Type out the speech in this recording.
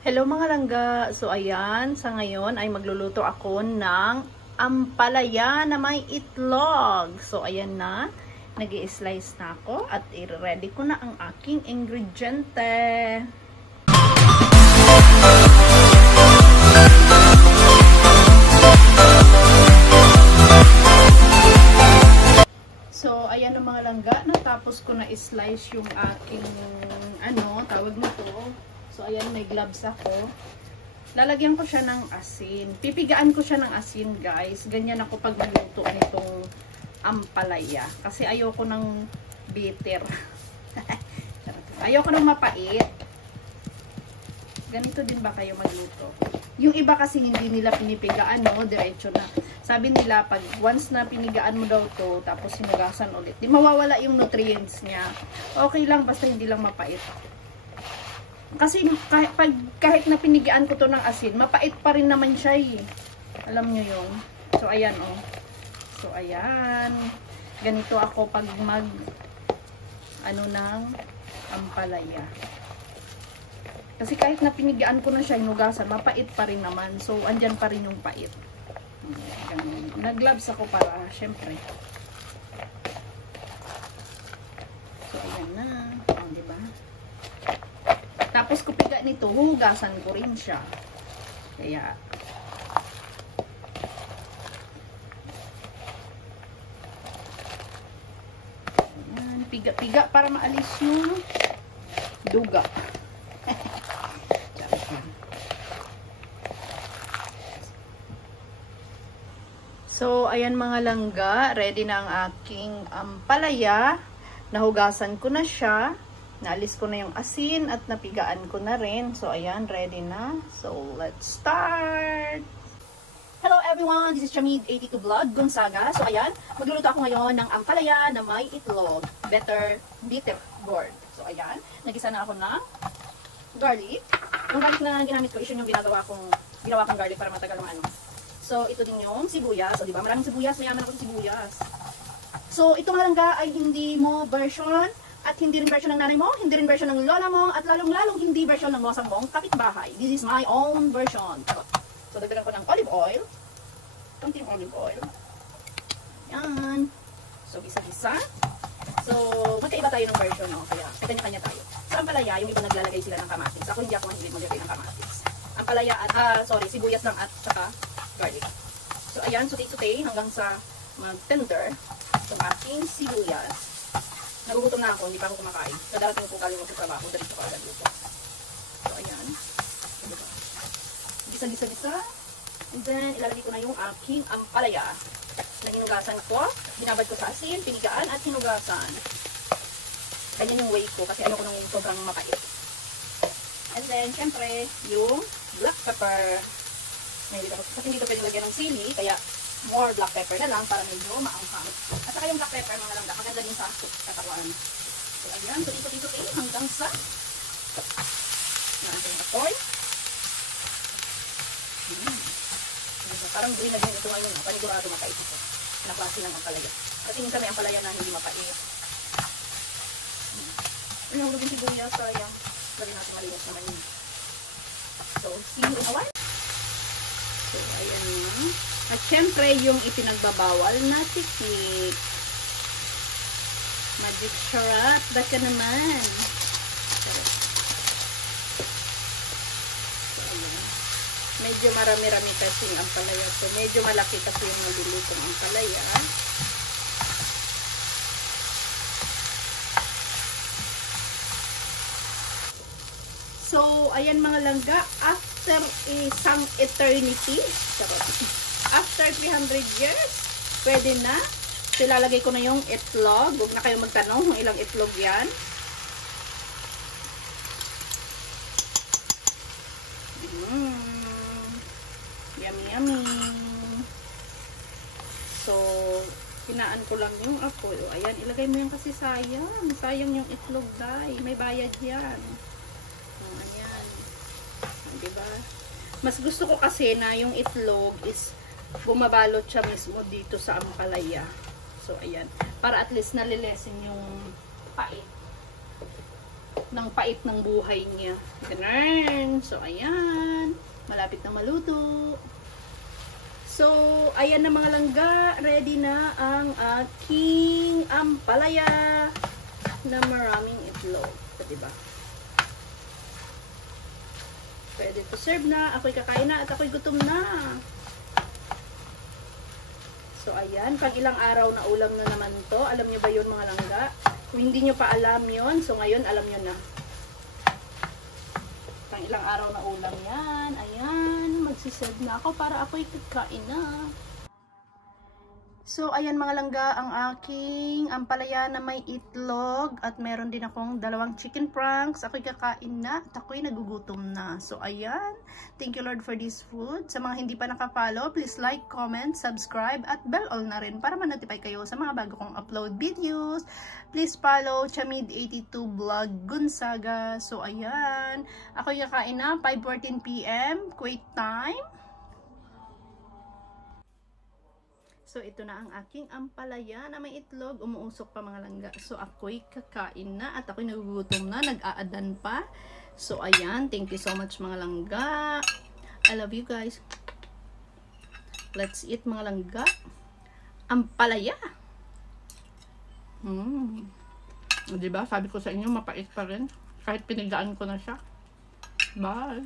Hello mga langga! So ayan, sa ngayon ay magluluto ako ng ampalaya na may itlog. So ayan na, nag-i-slice na ako at i-ready ko na ang aking ingrediente. So ayan ang mga langga, natapos ko na i-slice yung aking tawag nito. So, ayan, may gloves ako. Lalagyan ko siya ng asin. Pipigaan ko siya ng asin, guys. Ganyan ako pag magluto nitong ampalaya. Kasi ayoko ng bitter. Ayoko ng mapait. Ganito din ba kayo magluto? Yung iba kasi hindi nila pinipigaan, no? Diretso na. Sabi nila, pag once na pinigaan mo daw to, tapos sinugasan ulit, di mawawala yung nutrients niya. Okay lang, basta hindi lang mapait. Kasi kahit na pinigaan ko to ng asin, mapait pa rin naman siya eh. Alam nyo yun. So, ayan oh. So, ayan. Ganito ako pag ng ampalaya. Kasi kahit na pinigaan ko na siya, hinugasan, mapait pa rin naman. So, andyan pa rin yung pait. Nag-gloves ako para, syempre. So, ayan na. O, diba? Tapos kupiga nito, huhugasan ko rin siya. Kaya, ayan, piga-piga para maalis yung duga. So, ayan mga langga, ready na ang aking ampalaya. Nahugasan ko na siya. Naalis ko na yung asin at napigaan ko na rin. So, ayan, ready na. So, let's start! Hello everyone! This is Chamid 82 Vlog Gonzaga. So, ayan, magluluto ako ngayon ng ampalaya na may itlog. Bitter gourd. So, ayan, nagisa na ako ng garlic. Yung garlic na ginamit ko is yun yung ginawa kong garlic para matagal ng So, ito din yung sibuyas. So, diba? Maraming sibuyas. Mayaman ako sa sibuyas. So, ito nga lang ay hindi mo version at hindi rin version ng nanay mo, hindi rin version ng lola mo, at lalong-lalong hindi version ng mosang mong kapitbahay. This is my own version. So, dagdagan ko ng olive oil. Konting olive oil. Yan. So, gisa-gisa. So, magkaiba tayo ng version, no? Kaya, kanya-kanya tayo. Sa ampalaya, yung iba naglalagay sila ng kamatis. Ako hindi ako mahilig maglagay ng kamatis. Ampalaya at, sibuyas lang at saka garlic. So, ayan, sutay-sutay hanggang sa mag-tender yung aking sibuyas. Nagugutom na ako, hindi pa ako kumakain. So, darating ko kalimot sa trabaho, dito ko agad luto. So, ayan. Gisa-gisa-gisa. And then, ilalagay ko na yung aking ampalaya. Na hinugasan ko. Binabad ko sa asin, pinigaan, at hinugasan. Ganyan yung way ko, kasi ayoko nung sobrang mapait. And then, syempre, yung black pepper. Kasi hindi ko pwede lagyan ng sili, kaya more black pepper na lang para medyo maanghang. At saka yung black pepper, mga langga, maganda din sa katawan. So, ayan. So, dito hanggang sa natin yung apoy. Parang green na din ito ngayon. Panigurado mapait ito. Naklase ng ampalaya. Kasi minsan may ampalaya na hindi mapait. Ayun, huwag yung sibuyas. Sayang. Lagyan natin malinis naman yun. So, see you in a while. So, ayan na. At syempre, yung ipinagbabawal na tiktik. Magic charot. Baka naman. So, ayan. Medyo marami-rami kasi yung ampalaya. So, medyo malaki kasi yung nalulutong ampalaya. So, ayan mga langga. After isang eternity. After 300 years, pwede na. So, ilalagay ko na yung itlog. Huwag na kayo magtanong kung ilang itlog yan. Yummy, yummy. So, pinaan ko lang yung apoy. Ayan, ilagay mo yan kasi sayang. Sayang yung itlog, dahil may bayad yan. Ayan. Diba? Mas gusto ko kasi na yung itlog is bumabalot siya mismo dito sa ampalaya. So, ayan. Para at least nalilesen yung pait. ng pait ng buhay niya. Ganun. So, ayan. Malapit na maluto. So, ayan na mga langga. Ready na ang aking ampalaya na maraming itlog. Diba? Pwede to serve na. Ako'y kakain na at ako'y gutom na. So, ayan. Pag ilang araw na ulam na naman to. Alam nyo ba yun mga langga? Kung hindi nyo pa alam yun, so ngayon alam nyo na. Pang ilang araw na ulam yan. Ayan. Magsiserve na ako para ako'y kakain na. So, ayan mga langga, ang aking ampalaya na may itlog at meron din akong 2 chicken pranks. Ako'y kakain na at ako'y nagugutom na. So, ayan. Thank you Lord for this food. Sa mga hindi pa nakapollow, please like, comment, subscribe at bell all na rin para ma-notify kayo sa mga bago kong upload videos. Please follow Chamid82 Vlog Gonzaga. So, ayan. Ako'y kakain na 5:14 PM, Kuwait time. So, ito na ang aking ampalaya na may itlog. Umuusok pa mga langga. So, ako'y kakain na at ako'y nagugutom na. Nag-aadan pa. So, ayan. Thank you so much mga langga. I love you guys. Let's eat mga langga. Ampalaya. Diba? Sabi ko sa inyo, mapait pa rin. Kahit pinigaan ko na siya. Bye.